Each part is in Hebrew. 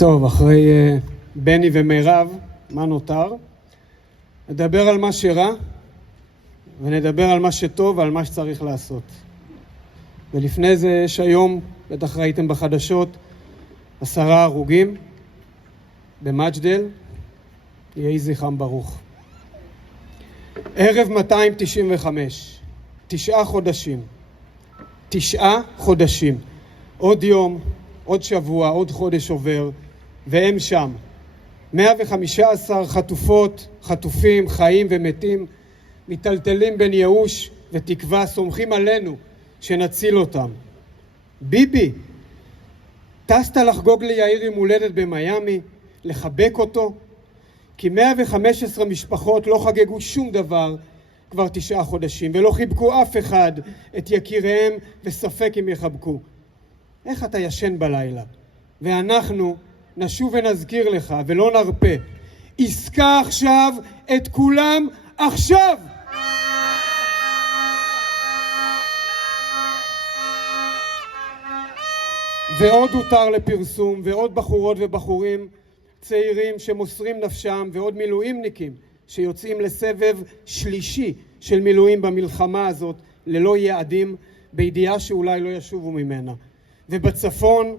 טוב, אחרי בני ומירב, מה נותר? נדבר על מה שרע, ונדבר על מה שטוב ועל מה שצריך לעשות. ולפני זה יש היום, בטח ראיתם בחדשות, 10 הרוגים במג'דל, יהי זכרם ברוך. ערב 295, 9 חודשים. 9 חודשים. עוד יום, עוד שבוע, עוד חודש עובר, והם שם. 115 חטופות, חטופים, חיים ומתים, מטלטלים בין ייאוש ותקווה, סומכים עלינו שנציל אותם. ביבי, טסת לחגוג ליאיר יום הולדת במיימי, לחבק אותו? כי 115 משפחות לא חגגו שום דבר כבר 9 חודשים, ולא חיבקו אף אחד את יקיריהם, וספק אם יחבקו. איך אתה ישן בלילה? ואנחנו נשוב ונזכיר לך ולא נרפה. עסקה עכשיו את כולם עכשיו! ועוד הותר לפרסום, ועוד בחורות ובחורים צעירים שמוסרים נפשם, ועוד מילואימניקים שיוצאים לסבב שלישי של מילואים במלחמה הזאת ללא יעדים, בידיעה שאולי לא ישובו ממנה. ובצפון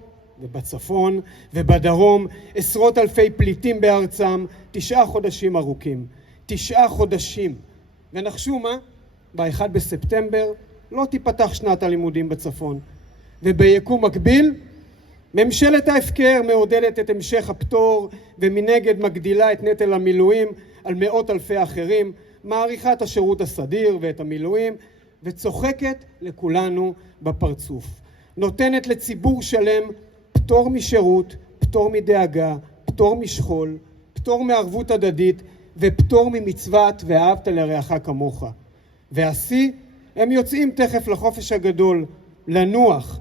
ובדרום עשרות אלפי פליטים בארצם, 9 חודשים ארוכים. 9 חודשים. ונחשו מה? ב-1 בספטמבר לא תיפתח שנת הלימודים בצפון. וביקום מקביל, ממשלת ההפקר מעודדת את המשך הפטור, ומנגד מגדילה את נטל המילואים על מאות אלפי אחרים, מעריכה את השירות הסדיר ואת המילואים, וצוחקת לכולנו בפרצוף. נותנת לציבור שלם פטור משירות, פטור מדאגה, פטור משכול, פטור מערבות הדדית, ופטור ממצוות ואהבת לרעך כמוך. והשיא, הם יוצאים תכף לחופש הגדול, לנוח,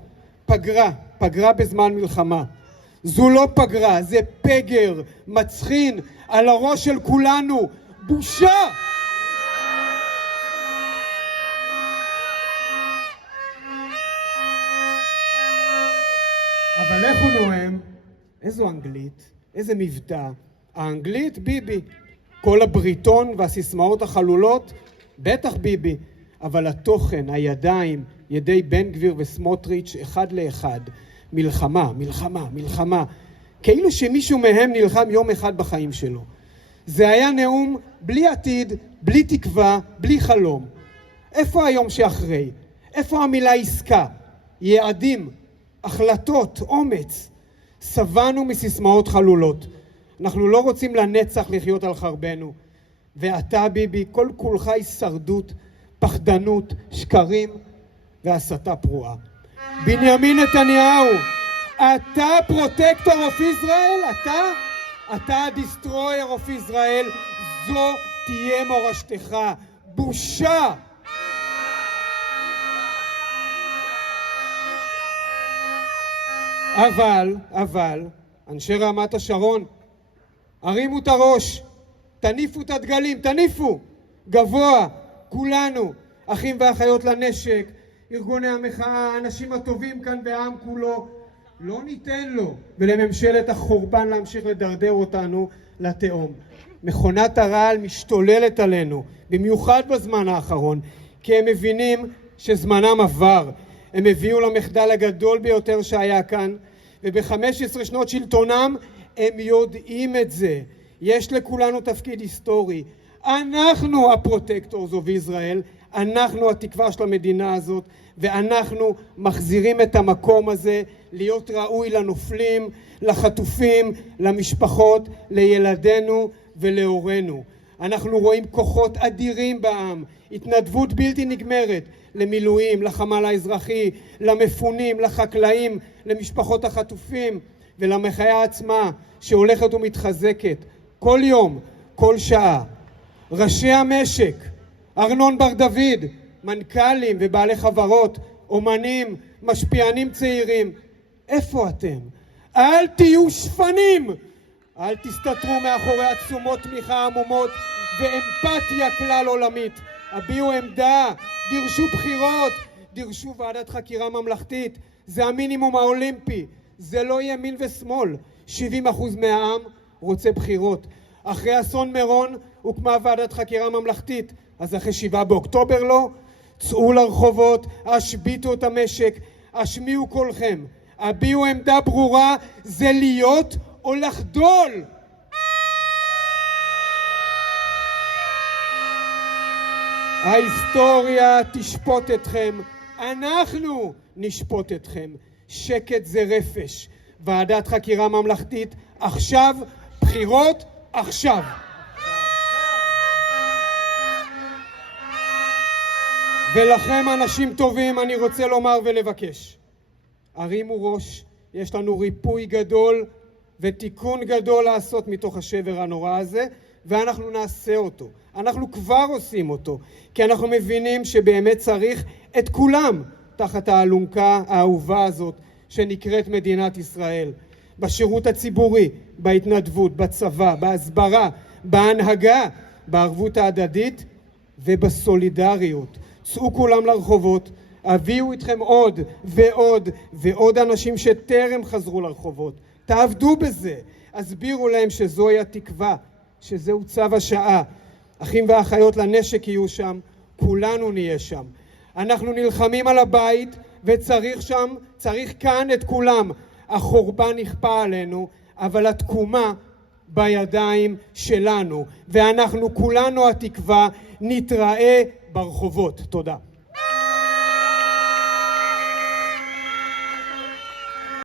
פגרה בזמן מלחמה. זו לא פגרה, זה פגר, מצחין, על הראש של כולנו. בושה! אבל איך הוא נואם? איזו אנגלית? איזה מבטא? האנגלית ביבי. כל הבריטון והסיסמאות החלולות? בטח ביבי. אבל התוכן, הידיים, ידי בן גביר וסמוטריץ' אחד לאחד. מלחמה, מלחמה, מלחמה. כאילו שמישהו מהם נלחם יום אחד בחיים שלו. זה היה נאום בלי עתיד, בלי תקווה, בלי חלום. איפה היום שאחרי? איפה המילה עסקה? יעדים, החלטות, אומץ. שבענו מסיסמאות חלולות. אנחנו לא רוצים לנצח לחיות על חרבנו. ואתה ביבי, כל כולך הישרדות, פחדנות, שקרים והסתה פרועה. בנימין נתניהו, אתה פרוטקטור אוף ישראל? אתה הדיסטרויר אוף ישראל? זו תהיה מורשתך. בושה! אבל, אנשי רמת השרון, הרימו את הראש, תניפו את הדגלים, תניפו! גבוה, כולנו, אחים ואחיות לנשק, ארגוני המחאה, האנשים הטובים כאן והעם כולו, לא ניתן לו ולממשלת החורבן להמשיך לדרדר אותנו לתהום. מכונת הרעל משתוללת עלינו, במיוחד בזמן האחרון, כי הם מבינים שזמנם עבר. הם הביאו למחדל הגדול ביותר שהיה כאן, וב-15 שנות שלטונם הם יודעים את זה. יש לכולנו תפקיד היסטורי. אנחנו הפרוטקטורס אוף ישראל, אנחנו התקווה של המדינה הזאת, ואנחנו מחזירים את המקום הזה להיות ראוי לנופלים, לחטופים, למשפחות, לילדינו ולהורינו. אנחנו רואים כוחות אדירים בעם, התנדבות בלתי נגמרת למילואים, לחמ"ל האזרחי, למפונים, לחקלאים, למשפחות החטופים ולמחאה עצמה שהולכת ומתחזקת כל יום, כל שעה. ראשי המשק, ארנון בר דוד, מנכ"לים ובעלי חברות, אומנים, משפיענים צעירים, איפה אתם? אל תהיו שפנים! אל תסתתרו מאחורי עצומות תמיכה עמומות ואמפתיה כלל עולמית. הביעו עמדה, דרשו בחירות, דרשו ועדת חקירה ממלכתית. זה המינימום האולימפי. זה לא ימין ושמאל. 70% מהעם רוצה בחירות. אחרי אסון מירון הוקמה ועדת חקירה ממלכתית, אז אחרי 7 באוקטובר לא? צאו לרחובות, השביתו את המשק, השמיעו קולכם, הביעו עמדה ברורה, זה להיות או לחדול. ההיסטוריה תשפוט אתכם, אנחנו נשפוט אתכם. שקט זה רפש. ועדת חקירה ממלכתית עכשיו, בחירות עכשיו. ולכם אנשים טובים אני רוצה לומר ולבקש, הרימו ראש, יש לנו ריפוי גדול ותיקון גדול לעשות מתוך השבר הנורא הזה, ואנחנו נעשה אותו. אנחנו כבר עושים אותו, כי אנחנו מבינים שבאמת צריך את כולם תחת האלונקה האהובה הזאת שנקראת מדינת ישראל. בשירות הציבורי, בהתנדבות, בצבא, בהסברה, בהנהגה, בערבות ההדדית ובסולידריות. צאו כולם לרחובות, הביאו איתכם עוד ועוד ועוד אנשים שטרם חזרו לרחובות. תעבדו בזה, הסבירו להם שזוהי התקווה, שזהו צו השעה. אחים ואחיות לנשק יהיו שם, כולנו נהיה שם. אנחנו נלחמים על הבית וצריך שם, צריך כאן את כולם. החורבן נכפה עלינו, אבל התקומה בידיים שלנו, ואנחנו כולנו התקווה, נתראה ברחובות. תודה.